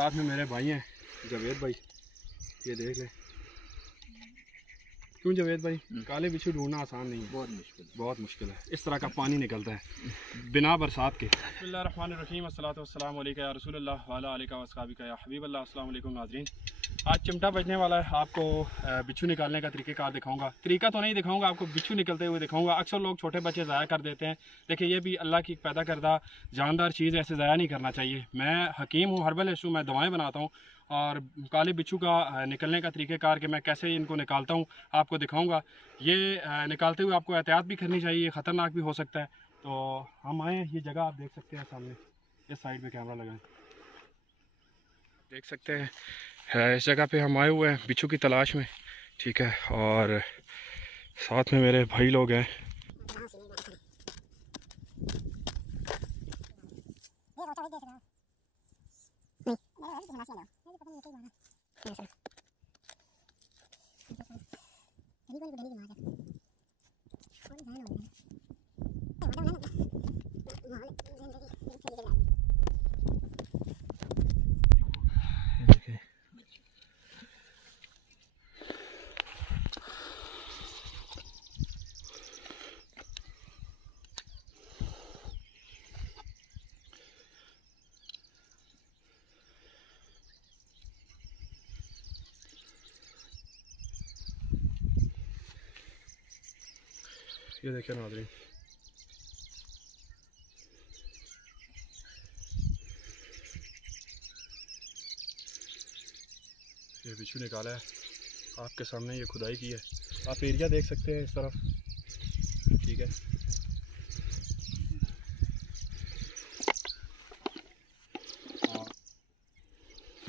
साथ में मेरे भाई हैं जावेद भाई, ये देख लें। क्यों जावेद भाई, काले बिच्छू ढूंढना आसान नहीं है, बहुत मुश्किल है। इस तरह का पानी निकलता है बिना बरसात के। बिस्मिल्लाहिर्रहमानिर्रहीम, अस्सलातु वस्सलामु अलैका या रसूलल्लाह व अला आलिका व अस्हाबिका या हबीबल्लाह। अस्सलाम वालेकुम नाज़रीन, आज चिमटा बजने वाला है। आपको बिच्छू निकालने का तरीक़ेकार दिखाऊंगा। तरीका तो नहीं दिखाऊंगा, आपको बिच्छू निकलते हुए दिखाऊंगा। अक्सर लोग छोटे बच्चे ज़ाया कर देते हैं। देखिए, ये भी अल्लाह की पैदा करदा जानदार चीज़, ऐसे ज़ाया नहीं करना चाहिए। मैं हकीम हूँ, हर्बलिस्ट हूँ, मैं दवाएँ बनाता हूँ और काले बिच्छू का निकलने का तरीक़ेकार कि मैं कैसे इनको निकालता हूँ आपको दिखाऊंगा। ये निकालते हुए आपको एहतियात भी करनी चाहिए, ख़तरनाक भी हो सकता है। तो हम आए, ये जगह आप देख सकते हैं सामने, इस साइड में कैमरा लगाएं, देख सकते हैं इस जगह पे हम आए हुए हैं बिच्छू की तलाश में, ठीक है। और साथ में मेरे भाई लोग हैं। ये देखिए नाज़रीन, ये बिच्छू निकाला है आपके सामने, ये खुदाई की है। आप एरिया देख सकते हैं इस तरफ, ठीक है।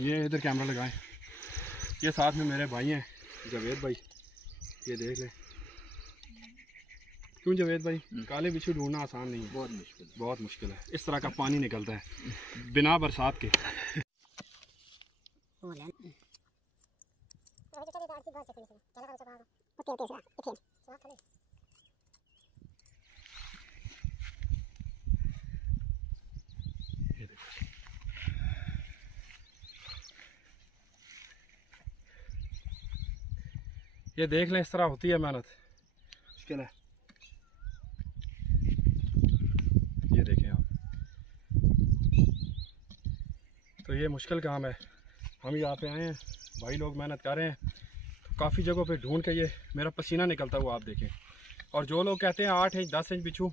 ये इधर कैमरा लगाएं। ये साथ में मेरे भाई हैं जावेद भाई, ये देख लें। क्यों जावेद भाई, काले बिच्छू ढूंढना आसान नहीं है, बहुत मुश्किल है। इस तरह का पानी निकलता है बिना बरसात के। ये देख लें, इस तरह होती है मेहनत, मुश्किल है। ये देखें आप, तो ये मुश्किल काम है। हम यहाँ पे आए हैं, भाई लोग मेहनत कर रहे हैं, तो काफ़ी जगहों पे ढूंढ के ये मेरा पसीना निकलता हुआ आप देखें। और जो लोग कहते हैं 8 इंच 10 इंच बिच्छू,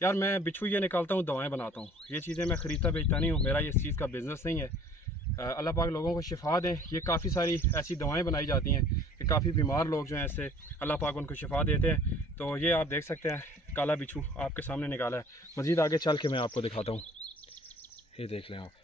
यार मैं बिच्छू ये निकालता हूँ, दवाएं बनाता हूँ। ये चीज़ें मैं ख़रीदता बेचता नहीं हूँ, मेरा ये इस चीज़ का बिज़नेस नहीं है। अल्लाह पाक लोगों को शिफा दें। ये काफ़ी सारी ऐसी दवाएं बनाई जाती हैं कि काफ़ी बीमार लोग जो हैं, ऐसे अल्लाह पाक उनको शिफा देते हैं। तो ये आप देख सकते हैं काला बिच्छू आपके सामने निकाला है। मज़ीद आगे चल के मैं आपको दिखाता हूँ, ये देख लें आप।